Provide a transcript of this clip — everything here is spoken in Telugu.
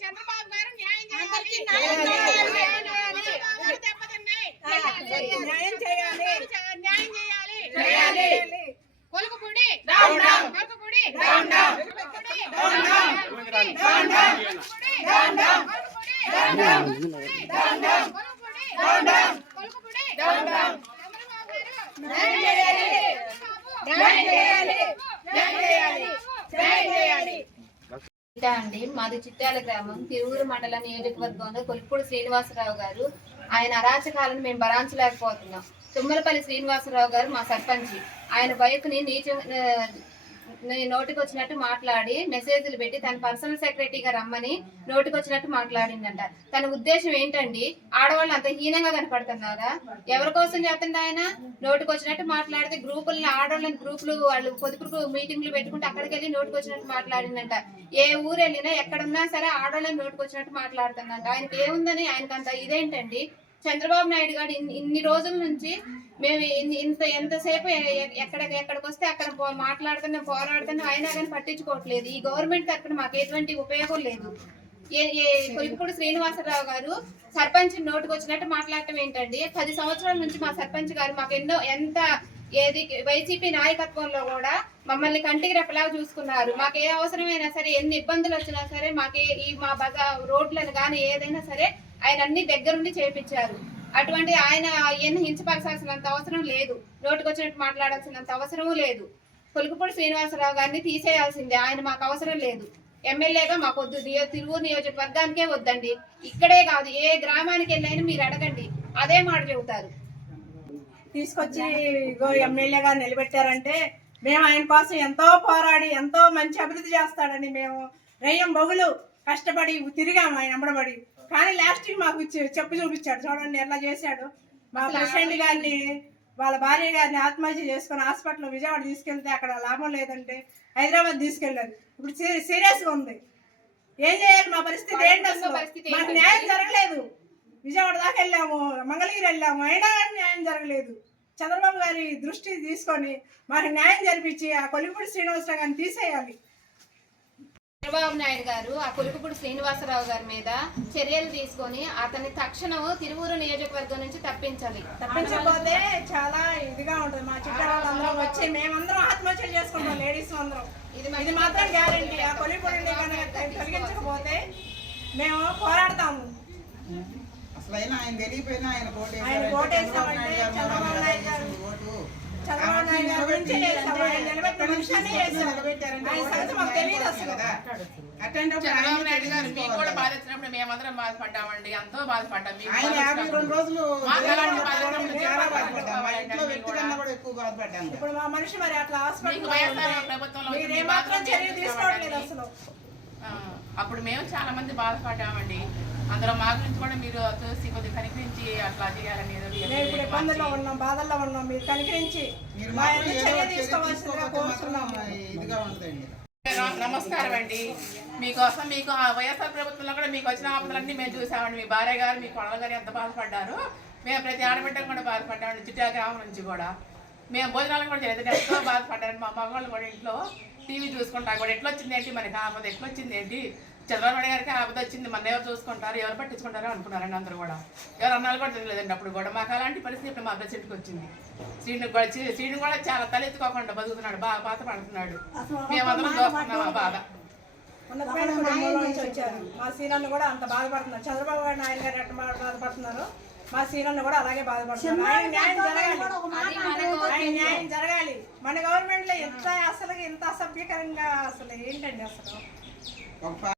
చంద్రబాబు గారు న్యాయం చేయాలి న్యాయం చేయాలి. న్యాయం చేయాలి. చేయాలి చేయాలి. Kolikapudi down down. Kolikapudi down down. Down down. Down down. Down down. Down down. Kolikapudi down down. Kolikapudi down down. Chandrababu garu చేయాలి. న్యాయం చేయాలి. న్యాయం చేయాలి. న్యాయం చేయాలి. చిట్టా అండి. మాది చిట్టాల గ్రామం. తిరువురు మండల నియోజకవర్గంలో కొలుపుడు శ్రీనివాసరావు గారు. ఆయన అరాచకాలను మేము భరాంచలేకపోతున్నాం. తుమ్మలపల్లి శ్రీనివాసరావు గారు మా సర్పంచ్. ఆయన బైక్ని నీచ నోటికి వచ్చినట్టు మాట్లాడి మెసేజ్లు పెట్టి తన పర్సనల్ సెక్రటరీగా రమ్మని నోటికి వచ్చినట్టు మాట్లాడిందంట. తన ఉద్దేశం ఏంటండి? ఆడవాళ్ళు అంత హీనంగా కనపడుతున్నారా? ఎవరి కోసం చెప్తుంది ఆయన? నోటికి వచ్చినట్టు మాట్లాడితే గ్రూపులను ఆడవాళ్ళని గ్రూపులు వాళ్ళు పొదుపు మీటింగ్లు పెట్టుకుంటే అక్కడికి వెళ్ళి నోటికి వచ్చినట్టు మాట్లాడిందంట. ఏ ఊరు వెళ్ళినా ఎక్కడున్నా సరే ఆడవాళ్ళని నోటికి వచ్చినట్టు మాట్లాడుతుందంట. ఆయనకి ఏముందని ఆయనకంత అంత ఇదేంటండి? చంద్రబాబు నాయుడు గారు ఇన్ని- రోజుల నుంచి మేము ఇన్ని- ఇంత ఎంతసేపు ఎక్కడ ఎక్కడికి వస్తే అక్కడ మాట్లాడుతున్న మాట్లాడుతున్నా పోరాడుతున్నా అయినా కానీ పట్టించుకోవట్లేదు. ఈ గవర్నమెంట్ తరఫున మాకు ఎటువంటి ఉపయోగం లేదు. ఏ ఇప్పుడు శ్రీనివాసరావు గారు సర్పంచ్ నోటుకు వచ్చినట్టు మాట్లాడటం ఏంటండి? పది సంవత్సరాల నుంచి మా సర్పంచ్ గారు మాకు ఎన్నో ఎంత ఏది వైసీపీ నాయకత్వంలో కూడా మమ్మల్ని కంటికి రెప్పలాగా చూసుకున్నారు. మాకు ఏ అవసరమైనా సరే ఎన్ని ఇబ్బందులు వచ్చినా సరే మాకు ఈ మా బజా రోడ్లను కానీ ఏదైనా సరే ఆయన అన్ని దగ్గరుండి చేపించారు. అటువంటి ఆయన ఎన్ని హింసపరచాల్సినంత అవసరం లేదు. నోటికి వచ్చినట్టు మాట్లాడాల్సినంత అవసరం లేదు. కొలుకుపూడి శ్రీనివాసరావు గారిని తీసేయాల్సిందే. ఆయన మాకు అవసరం లేదు. ఎమ్మెల్యేగా మాకు వద్దు. నియో- తిరువూరు నియోజకవర్గానికే వద్దండి. ఇక్కడే కాదు ఏ గ్రామానికి వెళ్ళైనా మీరు అడగండి. అదే మాట చెబుతారు. తీసుకొచ్చి ఇగో ఎమ్మెల్యేగా నిలబెట్టారంటే మేము ఆయన కోసం ఎంతో పోరాడి ఎంతో మంచి అభివృద్ధి చేస్తాడని మేము రయ్యం బహులు కష్టపడి తిరిగాము ఆయన ఎంబడబడి కానీ లాస్ట్ మాకు చెప్పు చూపించాడు. చూడండి ఎలా చేశాడు. మా ప్రెసిడెంట్ గారిని వాళ్ళ భార్య గారిని ఆత్మహత్య చేసుకుని హాస్పిటల్ విజయవాడ తీసుకెళ్తే అక్కడ లాభం లేదంటే హైదరాబాద్ తీసుకెళ్ళారు. ఇప్పుడు సీరియస్గా ఉంది. ఏం చేయాలి? మా పరిస్థితి ఏంటి అసలు? మాకు న్యాయం జరగలేదు. విజయవాడ దాకా వెళ్ళాము మంగళగిరి వెళ్ళాము అయినా కానీ న్యాయం జరగలేదు. చంద్రబాబు గారి దృష్టి తీసుకొని మాకు న్యాయం జరిపించి ఆ కొలిపూడి శ్రీనివాసరావు గారిని తీసేయాలి. చంద్రబాబు నాయుడు గారు ఆ కొలుకుపూడి శ్రీనివాసరావు గారి మీద చర్యలు తీసుకొని అతన్ని తక్షణం తిరువూరు నియోజకవర్గం నుంచి తప్పించాలి. తప్పించకపోతే చాలా ఇదిగా ఉంటుంది. మా చుట్టాలందరం వచ్చి మేమందరం ఆత్మహత్య చేసుకుంటాం లేడీస్ అందరం. ఇది ఇది మాత్రం గ్యారంటీ ఆ కొలిపూడిని కనుక తొలగించకపోతే మేము పోరాడతాము. అసలు ఆయన తెలియపోయినా ఆయన ఓటు చంద్రబాబు నాయుడు గారు చంద్రబాబు గురించి ఆయన చేసాము ఆయన సంగతి మాకు తెలియదు అసలు. చంద్రబాబు నాయుడు గారు మీకు కూడా బాధ వచ్చినప్పుడు మేమందరం బాధపడ్డామండి. ఎంతో బాధపడ్డాం. మీకు ఆయన బాధ యాభై వచ్చినప్పుడు. రెండు రోజులు మాకు అలాంటి బాధ ఉన్నప్పుడు చాలా బాధపడ్డాం. మా ఇంట్లో బాధపడ్డాం వ్యక్తి కన్నా కూడా ఎక్కువ బాధపడ్డాం. ఇప్పుడు మా మనిషి మరి అట్లా మీకు హాస్పిటల్ వైఎస్ఆర్ ప్రభుత్వంలో మీరు వచ్చిన ఏమాత్రం బాధలు చర్య తీసుకోవట్లేదు. అసలు. అప్పుడు మేము చాలా మంది బాధపడ్డామండి. అందులో మా గురించి కూడా మీరు చూసి కొద్దిగా కనిపించి అట్లా చేయాలని ఏదో మేము ఇప్పుడు ఇబ్బందుల్లో ఉన్నాం బాధల్లో ఉన్నాం మీరు కనికరించి మా యొక్క చర్య తీసుకోవాల్సిందిగా కోరుతున్నాము నమస్కారం అండి. మీకోసం మీకు ఆ వైఎస్ఆర్ ప్రభుత్వంలో కూడా మీకు వచ్చిన ఆపదలన్నీ మేము చూసామండి. మీ భార్య గారు మీ కొడల గారు ఎంత బాధపడ్డారు మేము ప్రతి ఆడబిడ్డ కూడా బాధపడ్డామండి చిట్టా గ్రామం నుంచి కూడా. మేము భోజనాలు కూడా చేయలేదు. ఎంతో బాధపడ్డారు మా మగవాళ్ళు కూడా ఇంట్లో టీవీ చూసుకుంటా కూడా ఎట్లా వచ్చింది ఏంటి మనకి ఆపద ఎట్లా వచ్చింది ఏంటి చంద్రబాబు నాయుడు గారికి ఆపద వచ్చింది. మన ఎవరు చూసుకుంటారు? ఎవరు పట్టించుకుంటారో అనుకున్నారండి అందరూ కూడా. ఎవరు అన్నాలు కూడా తెలియలేదండి అప్పుడు కూడా. మాకు అలాంటి పరిస్థితి ఇప్పుడు మా ప్రెసిడెంట్కి వచ్చింది. శ్రీను కూడా శ్రీ- శ్రీను కూడా చాలా తలెత్తుకోకుండా బతుకుతున్నాడు. బాగా బాధపడుతున్నాడు మేమందరం చూస్తున్నాం ఆ బాధ. మా సీనన్ను కూడా అంత బాధపడుతున్నారు. చంద్రబాబు గారు నాయుడు గారు ఎట్లా బాధపడుతున్నారు మా సీనన్ను కూడా అలాగే బాధపడుతున్నారు. ఆయన న్యాయం జరగాలి. ఆయన న్యాయం జరగాలి. మన గవర్నమెంట్లో ఎంత అసలు ఇంత అసభ్యకరంగా అసలు ఏంటండి అసలు? ఒక